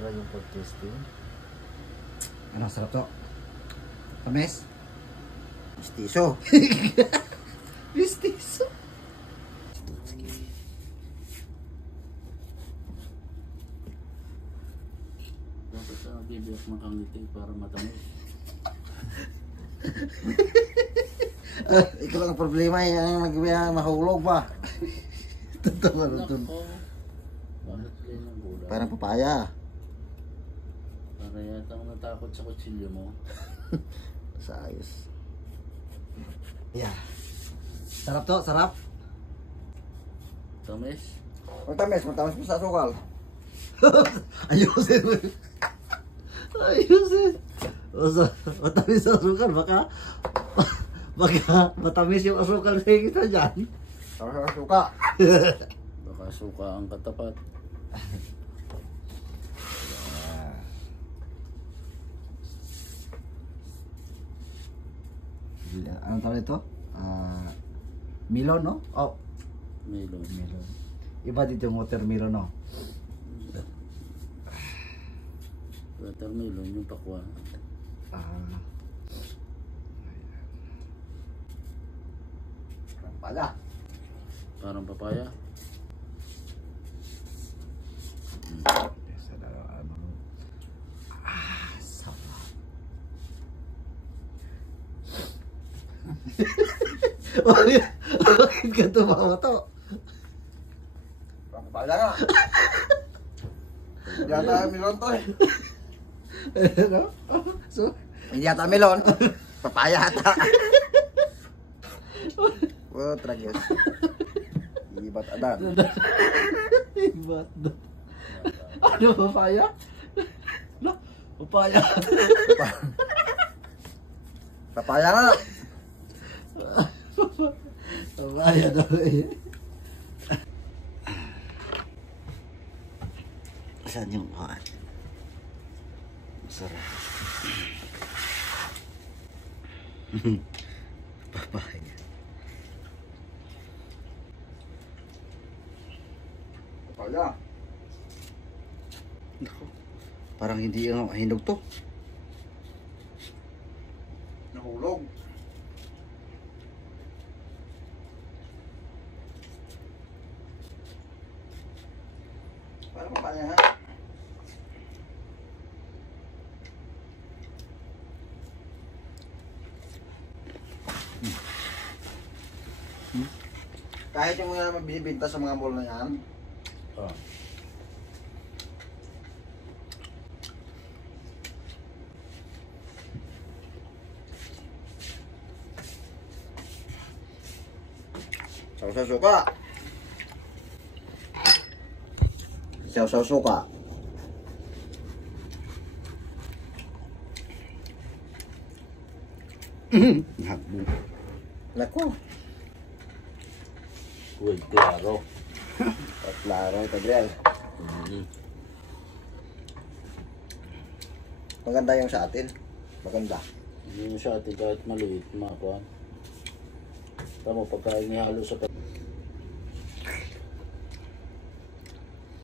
pala yung pag-testing. Ano, sarap to? Tamis? Mistiso. Mistiso. Dapat bibiyak makangiti para matamis. Ikaw lang ang problema, yung nagbiya mahulog pa. Totoo na ito. Bakit kayo ng gulay? Parang papaya. Para yata ako natakot sa kutsilyo mo. Sa ayos. Yeah. Sarap to, sarap. Tamis? Matamis mo sa asukal. Ayusin mo. Ayusin. Matamis sa asukal, baka matamis yung asukal sa kita dyan. Suka. Baka suka ang katapat. Anong tawag ito? Melon, no? Oh, Melon. melon. Iba dito yung watermelon, no? Watermelon yung pakwan. Pala. Parang papaya. Sarap. Bakit ka tumawa to? Pala nga. Hindi yata melon to eh. Ano? So, Hindi yata melon. Papaya ata. Oh, tragos. Ibat adan. ibat na. Ano, papaya? No, papaya. Papaya nga. Papaya daw eh. Saan yung kuhan? Masarap. Papaya. Papaya. Naku, parang hindi hinog to. Nahulog. Parang papaya ha? Kahit yung mga mabibinta sa mga mall na yan, Ah. sausaw suka. Sausaw suka. Nakbo. Nako. Uy, klaro. At klaro ito, Briel. Maganda yung sa atin. Maganda. Hindi mo siya atin kahit maliit, makuha. Tama, pagka inihalo sa